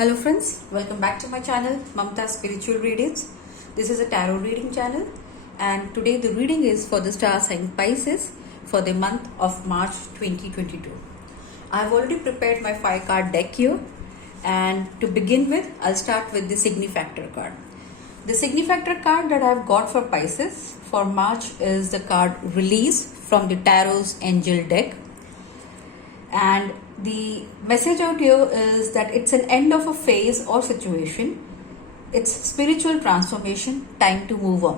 Hello friends, welcome back to my channel Mamta Spiritual Readings. This is a tarot reading channel and today the reading is for the star sign Pisces for the month of March 2022. I have already prepared my 5-card deck here, and to begin with I'll start with the Signifactor card. The Signifactor card that I've got for Pisces for March is the card Release from the Tarot's Angel deck. And the message out here is that it's an end of a phase or situation. It's spiritual transformation, time to move on.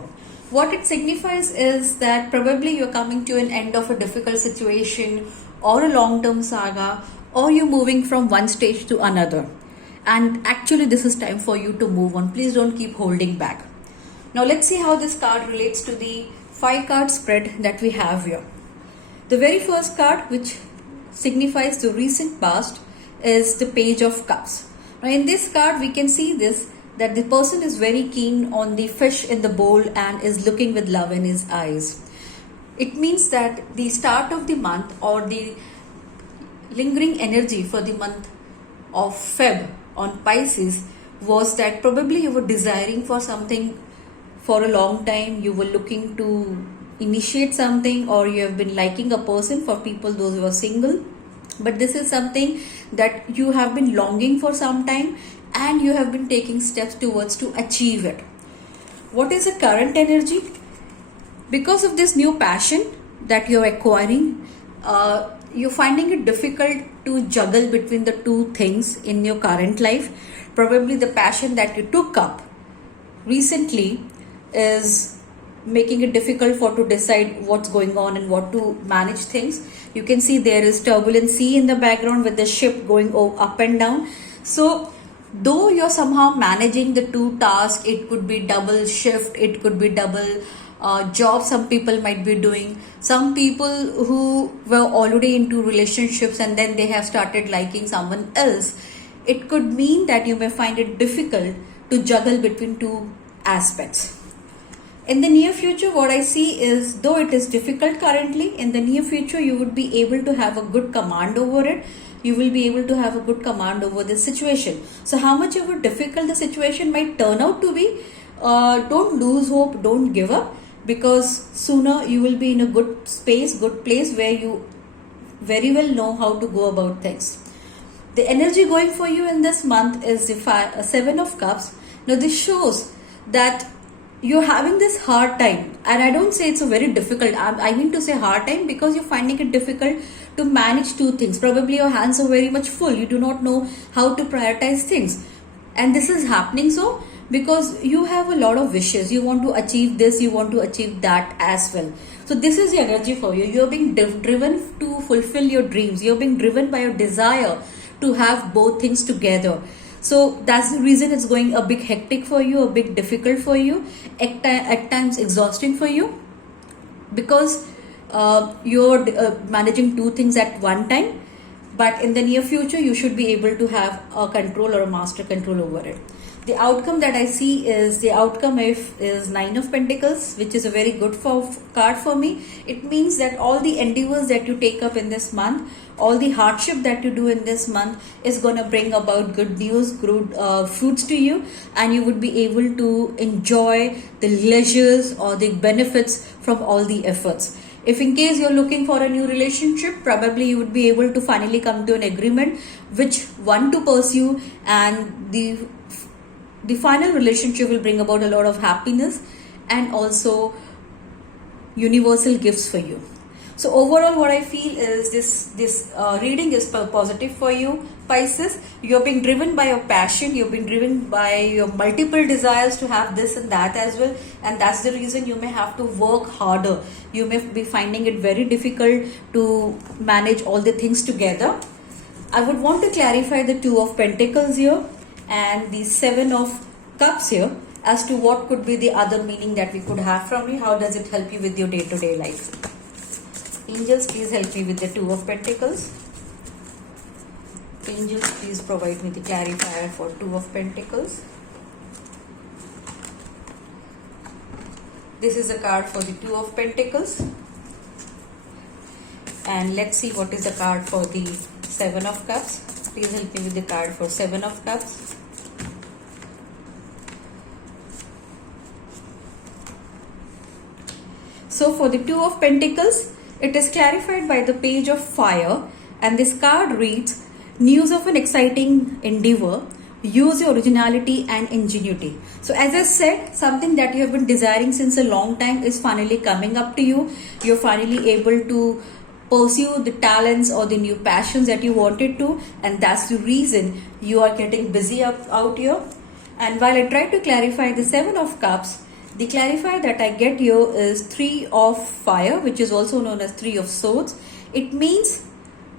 What it signifies is that probably you're coming to an end of a difficult situation or a long-term saga, or you're moving from one stage to another. And actually this is time for you to move on. Please don't keep holding back. Now let's see how this card relates to the 5-card spread that we have here. The very first card, which signifies the recent past, is the Page of Cups. Now in this card we can see this, that the person is very keen on the fish in the bowl and is looking with love in his eyes. It means that the start of the month or the lingering energy for the month of Feb on Pisces was that probably you were desiring for something for a long time, you were looking to initiate something, or you have been liking a person, for people those who are single. But this is something that you have been longing for some time and you have been taking steps towards to achieve it. What is the current energy? Because of this new passion that you're acquiring, you're finding it difficult to juggle between the two things in your current life. Probably the passion that you took up recently is making it difficult for to decide what's going on and what to manage things. You can see there is turbulent sea in the background with the ship going up and down. So though you're somehow managing the two tasks, it could be double shift, it could be double job some people might be doing. Some people who were already into relationships and then they have started liking someone else, it could mean that you may find it difficult to juggle between two aspects. In the near future, what I see is, though it is difficult currently, in the near future you would be able to have a good command over it. You will be able to have a good command over this situation. So how much ever difficult the situation might turn out to be, don't lose hope, don't give up, because sooner you will be in a good space, good place where you very well know how to go about things. The energy going for you in this month is the 7 of Cups. Now this shows that you're having this hard time, and I don't say it's a very difficult, I mean to say hard time, because you're finding it difficult to manage two things. Probably your hands are very much full, you do not know how to prioritize things, and this is happening so because you have a lot of wishes. You want to achieve this, you want to achieve that as well. So this is the energy for you. You're being driven to fulfill your dreams. You're being driven by your desire to have both things together. So that's the reason it's going a bit hectic for you, a bit difficult for you, at times exhausting for you, because you're managing two things at one time. But in the near future, you should be able to have a control or a master control over it. The outcome that I see is, the outcome is 9 of Pentacles, which is a very good card for me. It means that all the endeavors that you take up in this month, all the hardship that you do in this month is going to bring about good news, good fruits to you, and you would be able to enjoy the leisures or the benefits from all the efforts. If in case you're looking for a new relationship, probably you would be able to finally come to an agreement which one to pursue, and the final relationship will bring about a lot of happiness and also universal gifts for you. So overall what I feel is this reading is positive for you, Pisces. You're being driven by your passion, you're being driven by your multiple desires to have this and that as well, and that's the reason you may have to work harder. You may be finding it very difficult to manage all the things together. I would want to clarify the 2 of Pentacles here and the 7 of Cups here as to what could be the other meaning that we could have from you. How does it help you with your day-to-day life? Angels, please help me with the 2 of Pentacles. Angels, please provide me the clarifier for 2 of Pentacles. This is a card for the 2 of Pentacles. And let's see what is the card for the 7 of Cups. please help me with the card for Seven of Cups. So for the Two of Pentacles, it is clarified by the Page of Fire, and this card reads, news of an exciting endeavor, use your originality and ingenuity. So as I said, something that you have been desiring since a long time is finally coming up to you. You're finally able to pursue the talents or the new passions that you wanted to, and that's the reason you are getting busy out here. And while I try to clarify the Seven of Cups, the clarifier that I get here is Three of Fire, which is also known as Three of Swords. It means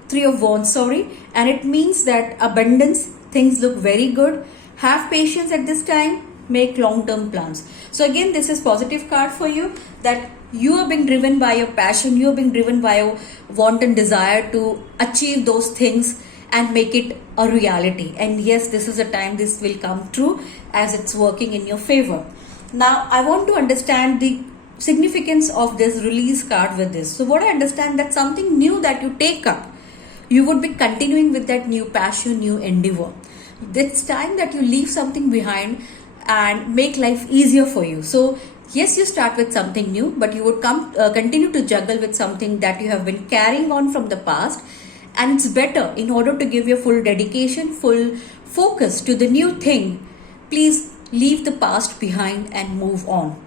Three of Wands, sorry, and it means that abundance, things look very good. Have patience at this time, make long-term plans. So again, this is positive card for you, that you are being driven by your passion, you are being driven by your want and desire to achieve those things and make it a reality. And yes, this is a time this will come true as it's working in your favor. Now, I want to understand the significance of this release card with this. So what I understand, that something new that you take up, you would be continuing with that new passion, new endeavor. It's time that you leave something behind and make life easier for you. So yes, you start with something new, but you would continue to juggle with something that you have been carrying on from the past. And it's better, in order to give your full dedication, full focus to the new thing, please leave the past behind and move on.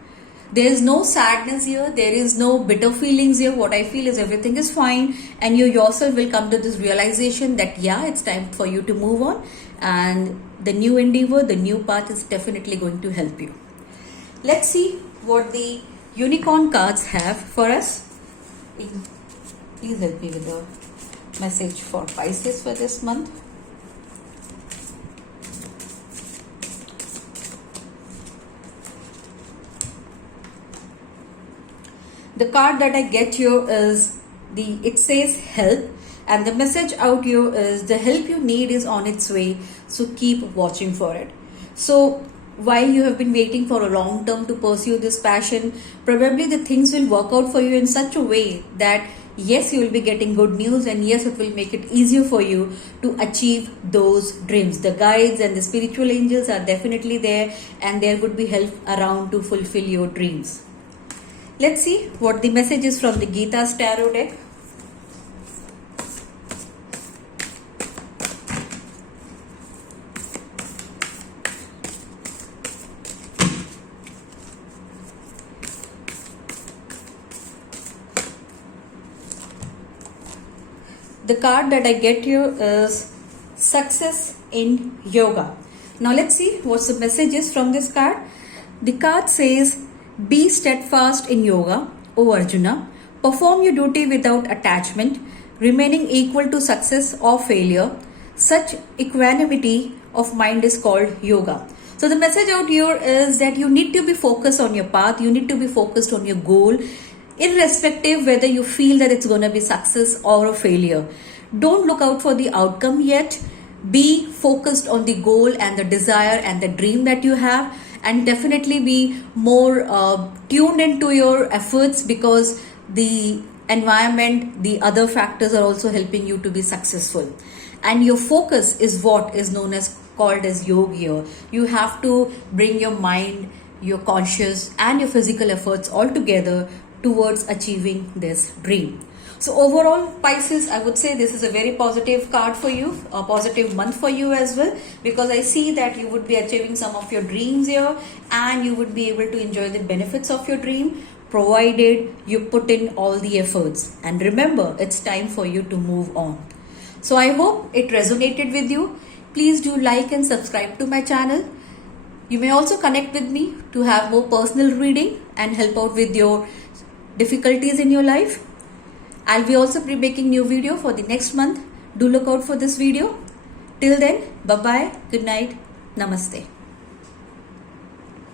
There is no sadness here, there is no bitter feelings here. What I feel is everything is fine, and you yourself will come to this realization that yeah, it's time for you to move on, and the new endeavor, the new path is definitely going to help you. Let's see what the unicorn cards have for us. Please help me with the message for Pisces for this month. The card that I get here is it says help, and the message out here is the help you need is on its way, so keep watching for it. So while you have been waiting for a long term to pursue this passion, probably the things will work out for you in such a way that yes, you will be getting good news, and yes, it will make it easier for you to achieve those dreams. The guides and the spiritual angels are definitely there, and there would be help around to fulfill your dreams. Let's see what the message is from the Gita's Tarot deck. The card that I get here is Success in Yoga. Now let's see what's the message is from this card. The card says, be steadfast in yoga, O Arjuna. Perform your duty without attachment, remaining equal to success or failure. Such equanimity of mind is called yoga. So the message out here is that you need to be focused on your path, you need to be focused on your goal, irrespective whether you feel that it's going to be success or a failure. Don't look out for the outcome yet. Be focused on the goal and the desire and the dream that you have, and definitely be more tuned into your efforts, because the environment, the other factors are also helping you to be successful. And your focus is what is known as called as yoga here. You have to bring your mind, your conscious and your physical efforts all together towards achieving this dream. So overall, Pisces, I would say this is a very positive card for you, a positive month for you as well, because I see that you would be achieving some of your dreams here, and you would be able to enjoy the benefits of your dream, provided you put in all the efforts. And remember, it's time for you to move on. So I hope it resonated with you. Please do like and subscribe to my channel. You may also connect with me to have more personal reading and help out with your difficulties in your life. I'll be also pre-making new video for the next month. Do look out for this video. Till then, bye-bye, good night, namaste.